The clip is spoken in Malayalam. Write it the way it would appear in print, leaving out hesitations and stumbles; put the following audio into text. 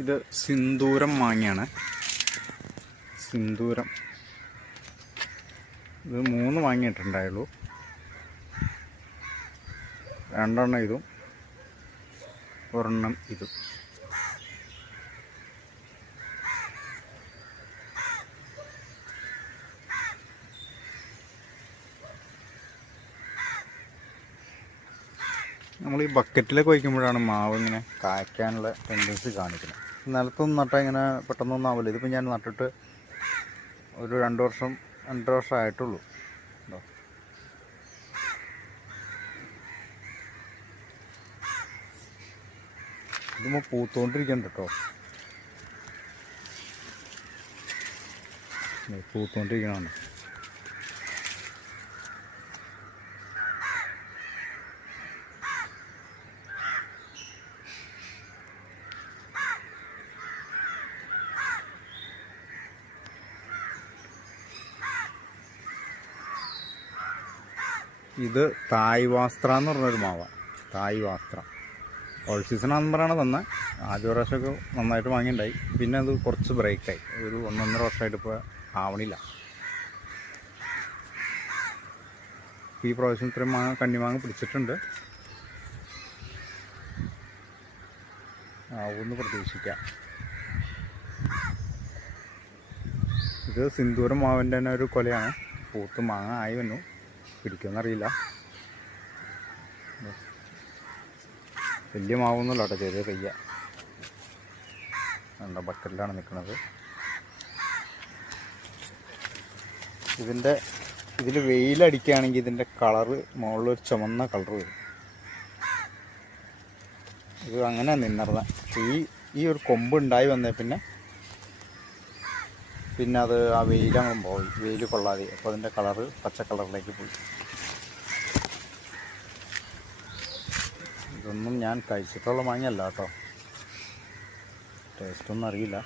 ഇത് സിന്ദൂരം മാങ്ങയാണ്. സിന്ദൂരം ഇത് 3 വാങ്ങിയിട്ടുണ്ടായുള്ളൂ. 2 ഇതും 1 ഇതും. നമ്മൾ ഈ ബക്കറ്റിലേക്ക് വയ്ക്കുമ്പോഴാണ് മാവ് ഇങ്ങനെ കായ്ക്കാനുള്ള ടെൻഡൻസി കാണിക്കുന്നത്. നിലത്തൊന്നും നട്ടാൽ ഇങ്ങനെ പെട്ടെന്നൊന്നും ആവില്ല. ഇതിപ്പോൾ ഞാൻ നട്ടിട്ട് ഒരു 2 വർഷം 2.5 വർഷം ആയിട്ടുള്ളൂ. ഇതിപ്പോൾ പൂത്തുകൊണ്ടിരിക്കുന്നുണ്ട് കേട്ടോ. പൂത്തുകൊണ്ടിരിക്കണമാണ്. ഇത് തായ് വാസ്ത്ര എന്ന് പറഞ്ഞൊരു മാവാണ്. തായ് വാസ്ത്ര ഓൾ സീസൺ നമ്പറാണ് തന്നെ. ആദ്യ പ്രാവശ്യമൊക്കെ നന്നായിട്ട് വാങ്ങിയിട്ടുണ്ടായി. പിന്നെ അത് കുറച്ച് ബ്രേക്കായി. ഒരു 1.5 വർഷമായിട്ട് ഇപ്പോൾ ആവണില്ല. ഈ പ്രാവശ്യം ഇത്രയും കണ്ണിമാങ്ങ പിടിച്ചിട്ടുണ്ട്. ആവുമെന്ന് പ്രതീക്ഷിക്കാം. ഇത് സിന്ദൂരം മാവിൻ്റെ തന്നെ ഒരു കൊലയാണ്. പൂത്ത് മാങ്ങ ആയി വന്നു. പിടിക്കുമെന്നറിയില്ല. വലിയ മാവൊന്നുമില്ല കേട്ടോ, ചെറിയ തയ്യ. എന്താ ബക്കറ്റിലാണ് നിൽക്കുന്നത്. ഇതിൽ വെയിലടിക്കുകയാണെങ്കിൽ ഇതിൻ്റെ കളറ് മുകളിലൊരു ചുമന്ന കളർ വരും. ഇത് അങ്ങനെ നിന്നിരുന്നത്. ഈ ഒരു കൊമ്പ് ഉണ്ടായി വന്നേ പിന്നെ അത് ആ വെയിലങ്ങും പോയി. വെയിൽ കൊള്ളാതെ. അപ്പോൾ അതിൻ്റെ കളറ് പച്ച കളറിലേക്ക് പോയി. ഇതൊന്നും ഞാൻ കഴിച്ചിട്ടുള്ള മാങ്ങയല്ല കേട്ടോ. ടേസ്റ്റൊന്നും അറിയില്ല.